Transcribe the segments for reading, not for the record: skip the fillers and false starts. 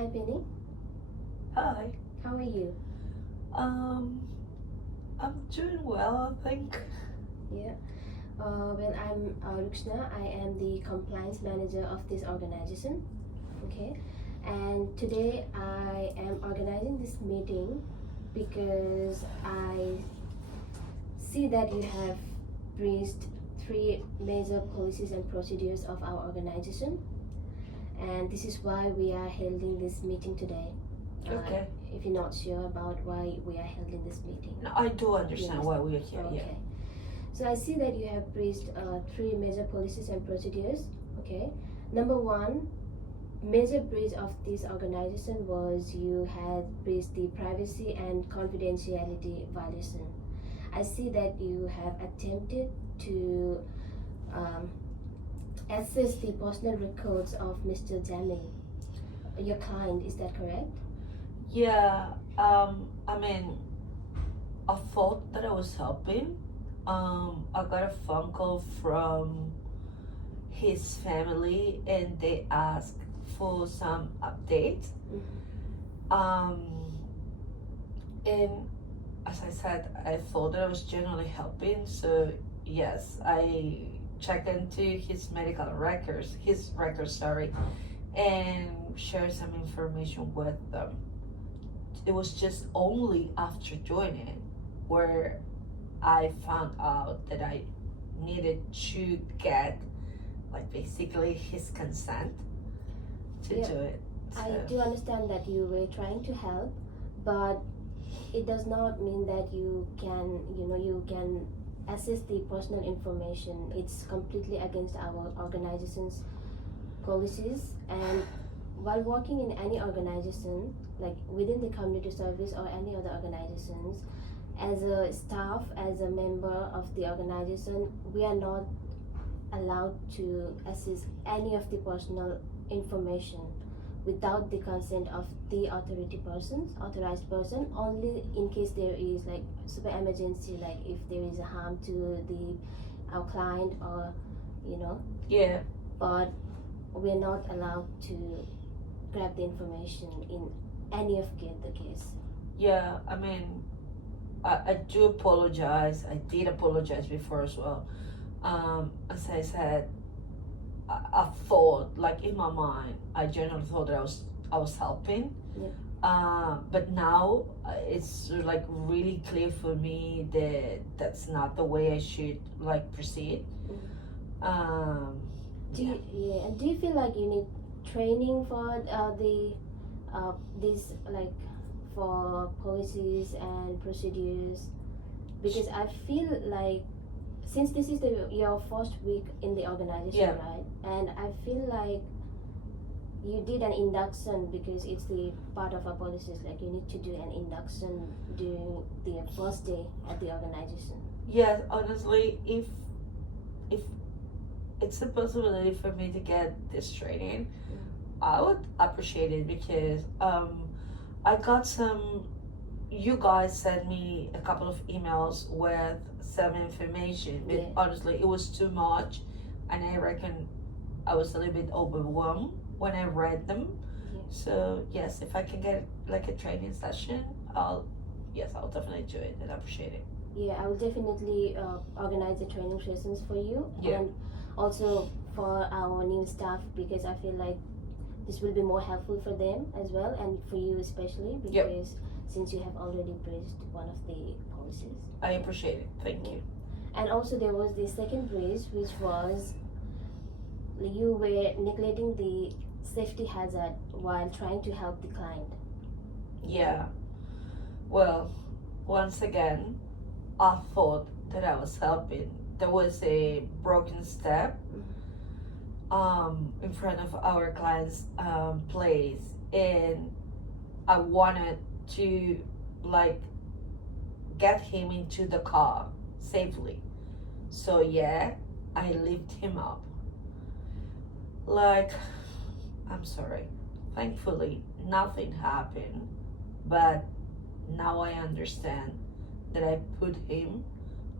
Hi Penny, Hi. how are you? Um, I'm doing well, I think. Yeah. I'm Rukshna. I am the compliance manager of this organization. Okay. And today I am organizing this meeting because I see that you have breached three major policies and procedures of our organization. And this is why we are holding this meeting today. Okay. If you're not sure about why we are holding this meeting. No, I do understand Yes. why we're here. Okay. Yeah. So I see that you have breached three major policies and procedures. Okay. Number one, major breach of this organization was you had breached the privacy and confidentiality violation. I see that you have attempted to um, access the personal records of Mr. Jamil, your client. Is that correct? Yeah. I mean, I thought that I was helping. I got a phone call from his family and they asked for some updates. Mm-hmm. And as I said, I thought that I was generally helping. So yes, I checked into his records, sorry, and shared some information with them. It was just only after joining where I found out that I needed to get like basically his consent to Yeah. do it. I do understand that you were trying to help, but it does not mean that you can access the personal information. It's completely against our organization's policies. And while working in any organization, like within the community service or any other organizations, as a staff, as a member of the organization, we are not allowed to access any of the personal information without the consent of the authorized person, only in case there is like super emergency, like if there is a harm to our client or you know. Yeah. But we're not allowed to grab the information in any of the case. Yeah, I mean, I do apologize. I did apologize before as well. As I said, I thought, like in my mind, I generally thought that I was helping. Yeah. But now it's like really clear for me that that's not the way I should like proceed. Um, yeah. And do you feel like you need training for these like for policies and procedures? Because I feel like since this is your first week in the organization, Yeah. right? And I feel like you did an induction because it's the part of our policies. Like you need to do an induction during the first day at the organization. Yes, honestly, if it's a possibility for me to get this training, I would appreciate it because I got some. You guys sent me a couple of emails with some information, but Yeah. honestly, it was too much, and I reckon I was a little bit overwhelmed when I read them. Yeah. So yes, if I can get like a training session, I'll definitely do it and appreciate it. Yeah, I will definitely organize the training sessions for you, Yeah. and also for our new staff, because I feel like this will be more helpful for them as well, and for you especially, because since you have already breached one of the policies. I appreciate it. Thank you. And also there was the second breach, which was you were neglecting the safety hazard while trying to help the client. Yeah. Well, once again, I thought that I was helping. There was a broken step in front of our client's place, and I wanted to like get him into the car safely. So yeah, I lift him up. Like, I'm sorry. Thankfully, nothing happened, but now I understand that I put him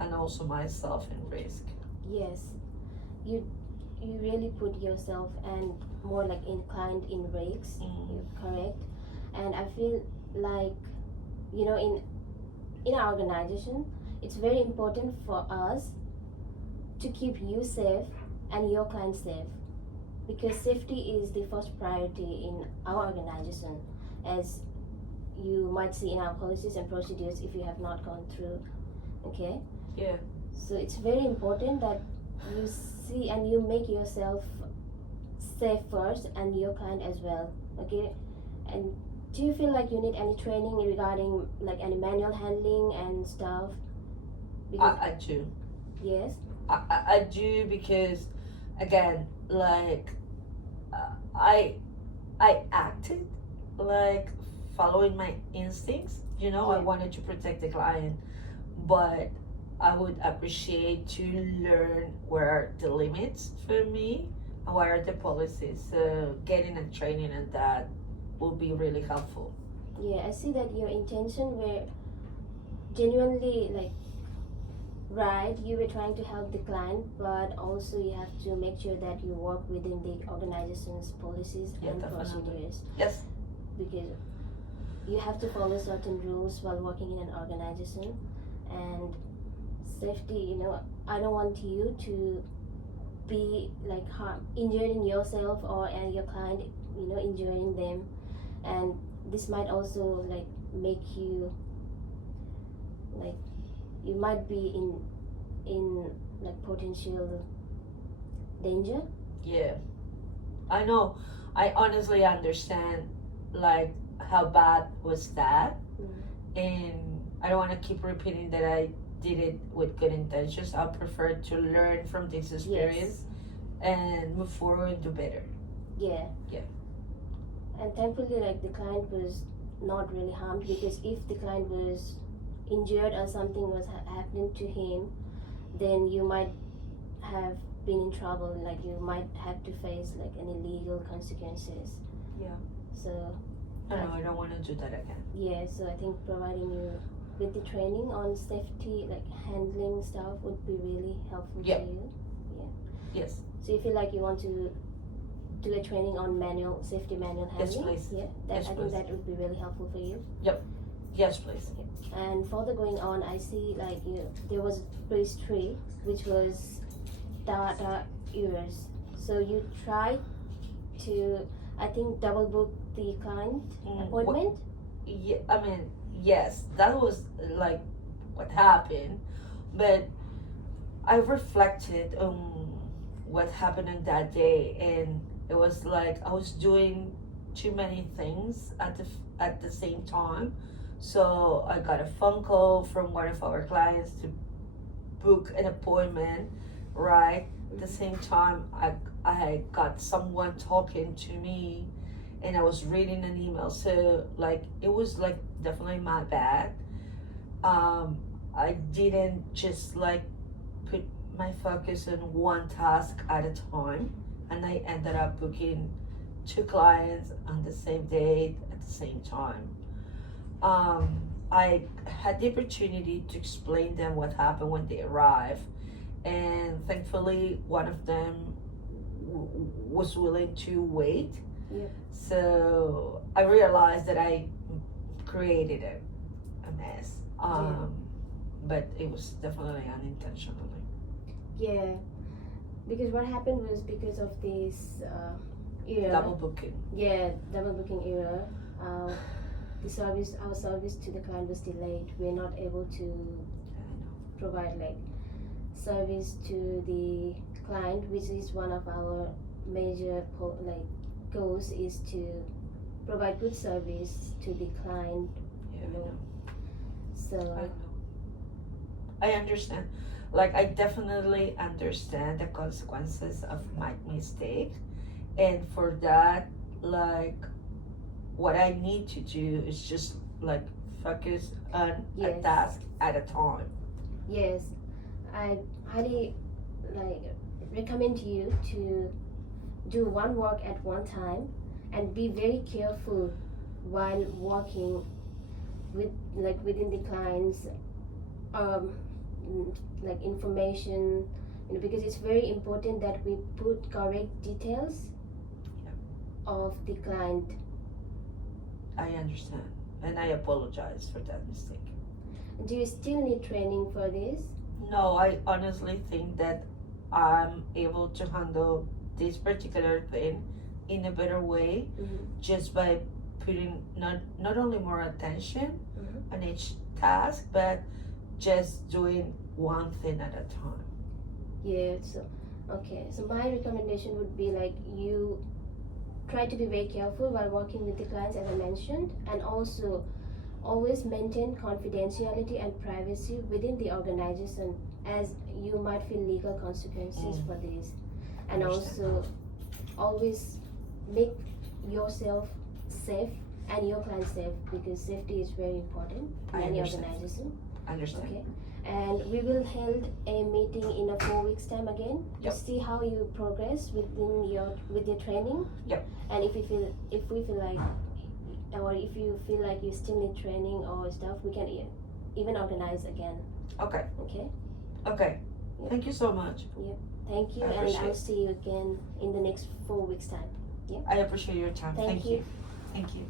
and also myself in risk. Yes, you you really put yourself and more like inclined in risks. You're correct. And I feel like, you know, in our organization, it's very important for us to keep you safe and your clients safe, because safety is the first priority in our organization, as you might see in our policies and procedures if you have not gone through. Okay. Yeah. So it's very important that you see and you make yourself safe first and your client as well. Okay. And do you feel like you need any training regarding like any manual handling and stuff? Because I do. yes. I do, because again, like I acted like following my instincts. You know, I Yeah. wanted to protect the client, but I would appreciate to learn where are the limits for me and what are the policies. So getting a training in that will be really helpful. Yeah, I see that your intention were genuinely like right. You were trying to help the client, but also you have to make sure that you work within the organization's policies Yeah, and definitely. procedures, Yes. because you have to follow certain rules while working in an organization. And safety, you know, I don't want you to be like injuring yourself or and your client, you know, injuring them. And this might also like make you like, you might be in like potential danger. Yeah. I know. I honestly understand like how bad was that, and I don't want to keep repeating that I did it with good intentions. I prefer to learn from this experience and move forward and do better. Yeah. Yeah. And thankfully, like the client was not really harmed, because if the client was injured or something was happening to him, then you might have been in trouble. Like you might have to face like any legal consequences. Yeah. So No, I don't want to do that again. yeah, so I think providing you with the training on safety, like handling stuff, would be really helpful Yeah. to you. Yes. So you feel like you want to do a training on safety manual Yes, handling? please. Yeah, Yes, I think please. that would be really helpful for you. Yes, please. And further going on, I see like there was phase 3, which was data errors. So you tried to, I think, double book the client appointment. Yeah, I mean, yes, that was like what happened, but I reflected on what happened on that day, and it was like I was doing too many things at the same time. So I got a phone call from one of our clients to book an appointment, right? At the same time, I got someone talking to me, and I was reading an email. So like it was like definitely my bad. I didn't just like put my focus on one task at a time, and I ended up booking 2 clients on the same date at the same time. I had the opportunity to explain them what happened when they arrived, and thankfully one of them was willing to wait. Yep. So I realized that I created a mess. But it was definitely unintentionally. Yeah, because what happened was because of this error. Double booking. Yeah, double booking error. Our service to the client was delayed. We're not able to provide like service to the client, which is one of our major goals, is to provide good service to the client. Yeah, I know. So I understand. Like I definitely understand the consequences of my mistake, and for that, like what I need to do is just like focus on a Yes. task at a time. yes, I highly like recommend you to do one work at one time and be very careful while working within the client's like information, because it's very important that we put correct details of the client. I understand, and I apologize for that mistake. Do you still need training for this? No, I honestly think that I'm able to handle this particular thing in a better way just by putting not only more attention on each task, but just doing one thing at a time. Yeah, so my recommendation would be like you try to be very careful while working with the clients, as I mentioned, and also always maintain confidentiality and privacy within the organization, as you might feel legal consequences for this. And also always make yourself safe and your client safe, because safety is very important in any organization. Understand. Okay, and we will hold a meeting in a 4 weeks time again to see how you progress with your training. And if we feel like, or if you feel like you still need training or stuff, we can even organize again. Okay. Yeah. Thank you so much. Thank you, and I'll see you again in the next 4 weeks time. I appreciate your time. Thank you. Thank you.